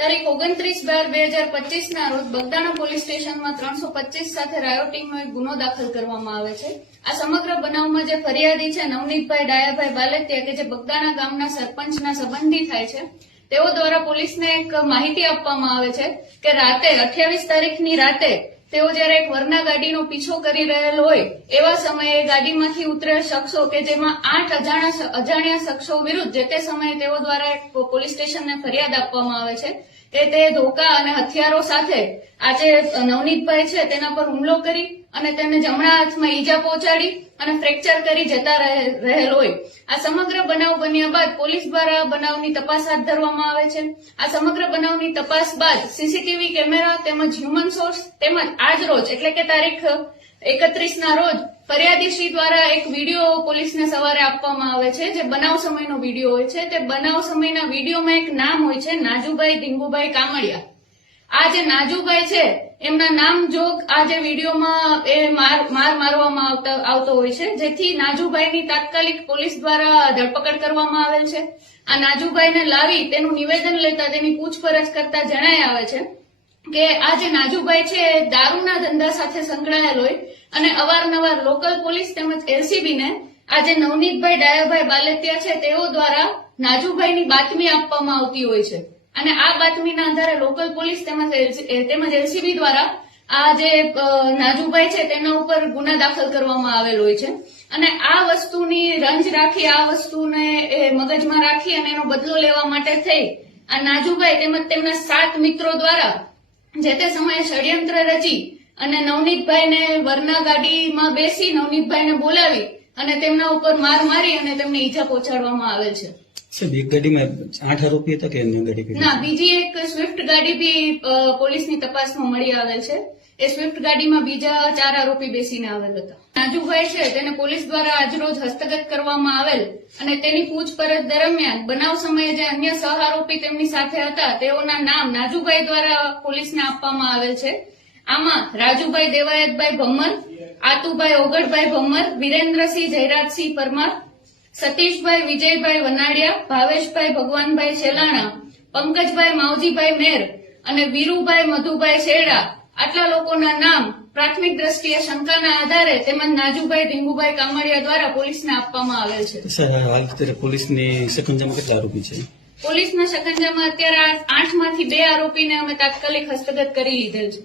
તારીખ ઓગણત્રીસ બાર બે હજાર પચીસ ના રોજ બગદાણા પોલીસ સ્ટેશનમાં ત્રણસો પચીસ સાથે રાયોટિંગનો એક ગુનો દાખલ કરવામાં આવે છે. આ સમગ્ર બનાવમાં જે ફરિયાદી છે, નવનીતભાઈ ડાયાભાઈ બાલેતિયા કે જે બગદાણા ગામના સરપંચના સંબંધી થાય છે, તેઓ દ્વારા પોલીસને એક માહિતી આપવામાં આવે છે કે રાતે અઠ્યાવીસ તારીખની રાતે તેઓ જ્યારે એક વરના ગાડીનો પીછો કરી રહેલ હોય, એવા સમયે ગાડીમાંથી ઉતરેલ શખ્સો કે જેમાં આઠ અજાણ્યા અજાણ્યા શખ્સો વિરુદ્ધ, જે તે સમયે તેઓ દ્વારા પોલીસ સ્ટેશનને ફરિયાદ આપવામાં આવે છે કે તે ધોકા અને હથિયારો સાથે આજે નવનીતભાઈ છે તેના પર હુમલો કરી અને તેને જમણા હાથમાં ઈજા પહોંચાડી અને ફ્રેક્ચર કરી જતા રહે- રહેલ હોય. આ સમગ્ર બનાવ બન્યા બાદ પોલીસ દ્વારા બનાવની તપાસ હાથ ધરવામાં આવે છે. આ સમગ્ર બનાવની તપાસ બાદ C C T V camera તેમજ હ્યુમન સોર્સ તેમજ આજ રોજ, એટલે કે તારીખ એકત્રીસ ના રોજ ફરિયાદીશ્રી દ્વારા એક વીડિયો પોલીસને સવારે આપવામાં આવે છે, જે બનાવ સમયનો વીડિયો હોય છે. તે બનાવ સમયના વિડીયોમાં એક નામ હોય છે, નાજુભાઈ ધીંગુભાઈ કામડિયા આ જે નાજુભાઈ છે, એમના નામ જો આ જે વિડીયોમાં એ માર માર મારવામાં આવતા, આવતો હોય છે, જેથી નાજુભાઈની તાત્કાલિક પોલીસ દ્વારા ધરપકડ કરવામાં આવેલ છે. આ નાજુભાઈને લાવી તેનું નિવેદન લેતા તેની પૂછપરછ કરતા જણાય આવે છે. કે આ જે નાજુભાઈ છે દારૂના ધંધા સાથે સંકળાયેલ હોય અને અવારનવાર લોકલ પોલીસ તેમજ એલસીબી ને આ જે નવનીતભાઈ, ડાયાભાઈ બાલેતિયા છે, તેઓ દ્વારા નાજુભાઈની બાતમી આપવામાં આવતી હોય છે. અને આ બાતમીના આધારે લોકલ પોલીસ તેમજ તેમજ એલસીબી દ્વારા આ જે નાજુભાઈ છે, તેના ઉપર ગુના દાખલ કરવામાં આવેલ હોય છે. અને આ વસ્તુની રંજ રાખી, આ વસ્તુને મગજમાં રાખી અને એનો બદલો લેવા માટે થઈ આ નાજુભાઈ તેમજ તેમના સાત મિત્રો દ્વારા જે તે સમયે ષડયંત્ર રચી અને નવનીતભાઈને વરના ગાડીમાં બેસી નવનીતભાઈને બોલાવી અને તેમના ઉપર માર મારી અને તેમને ઈજા પહોંચાડવામાં આવેલ છે. સાહેબ એક ગાડીમાં આઠ આરોપી હતા કે અન્ય ગાડી ના બીજી એક સ્વિફ્ટ ગાડી બી પોલીસની તપાસમાં મળી આવેલ છે. એ સ્વિફ્ટ ગાડીમાં બીજા ચાર આરોપી બેસીને આવેલ હતા. નાજુભાઈ છે, તેને પોલીસ દ્વારા આજરોજ હસ્તગત કરવામાં આવેલ અને તેની પૂછપરછ દરમિયાન બનાવ સમયે જે અન્ય સહ આરોપી તેમની સાથે હતા, તેઓના નામ નાજુભાઈ દ્વારા પોલીસને આપવામાં આવેલ છે. આમાં રાજુભાઈ દેવાયતભાઈ ભમ્મર, આતુભાઈ ઓગળભાઈ ભમ્મર, વિરેન્દ્રસિંહ જયરાજસિંહ પરમાર, સતીશભાઈ વિજયભાઈ વનાડિયા, ભાવેશભાઈ ભગવાનભાઈ શેલાણા, પંકજભાઈ માવજીભાઈ મેર અને વીરુભાઈ મધુભાઈ શેરડા આટલા લોકોના નામ પ્રાથમિક દ્રષ્ટિએ શંકાના આધારે તેમજ નાજુભાઈ ઢીંગુભાઈ કામડિયા દ્વારા પોલીસને આપવામાં આવેલ છે. સર હાલ અત્યારે પોલીસની સકંજામાં કેટલા આરોપી છે? પોલીસના સકંજામાં અત્યારે આઠમાંથી બે આરોપીને અમે તાત્કાલિક હસ્તગત કરી લીધેલ છે.